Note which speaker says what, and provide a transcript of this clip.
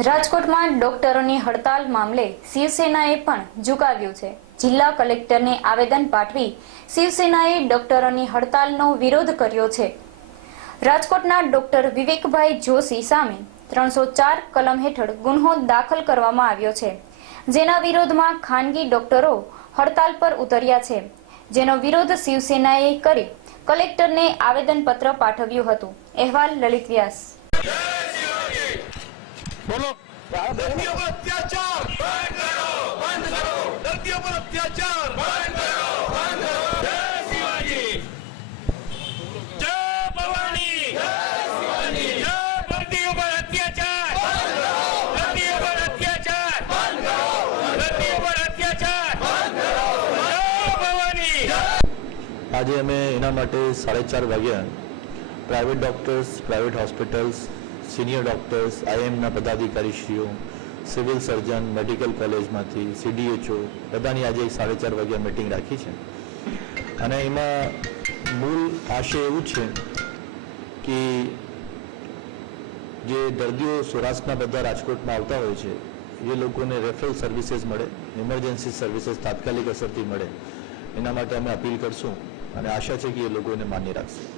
Speaker 1: રાજકોટમાં ડોક્ટરોની હડતાલ મામલે શિવસેનાએ પણ ઝુકાવ્યું છે. જિલ્લા કલેક્ટરને આવેદન પાઠવી શિવસેનાએ ડોક્ટરોની હડતાલનો વિરોધ કર્યો છે. રાજકોટના ડોક્ટર વિવેકભાઈ જોશી સામે ત્રણસો ચાર કલમ હેઠળ ગુન્હો દાખલ કરવામાં આવ્યો છે. જેના વિરોધમાં ખાનગી ડોક્ટરો હડતાલ પર ઉતર્યા છે. જેનો વિરોધ શિવસેનાએ કરી કલેક્ટરને આવેદનપત્ર પાઠવ્યું હતું. અહેવાલ લલિત વ્યાસ.
Speaker 2: બોલો દર્દીઓ પર અત્યાચાર બંધ કરો બંધ કરો દર્દીઓ પર અત્યાચાર બંધ કરો બંધ કરો જય શિવાજી જય ભવાની જય શિવાજી જય દર્દીઓ પર અત્યાચાર બંધ કરો દર્દીઓ પર અત્યાચાર બંધ કરો દર્દીઓ પર અત્યાચાર બંધ કરો જય ભવાની
Speaker 3: આજે અમે એના માટે સાડા ચાર વાગ્યા private doctors private hospitals senior doctors આઈએમના પદાધિકારીશ્રીઓ સિવિલ સર્જન મેડિકલ કોલેજમાંથી સીડીએચઓ બધાની આજે સાડા ચાર વાગ્યા મિટિંગ રાખી છે. અને એમાં મૂળ આશય એવું છે કે જે દર્દીઓ સૌરાષ્ટ્રના બધા રાજકોટમાં આવતા હોય છે, એ લોકોને રેફરલ સર્વિસીસ મળે ઇમરજન્સી સર્વિસીસ તાત્કાલિક અસરથી મળે. એના માટે અમે અપીલ કરશું અને આશા છે કે એ લોકોને માન્ય રાખશે.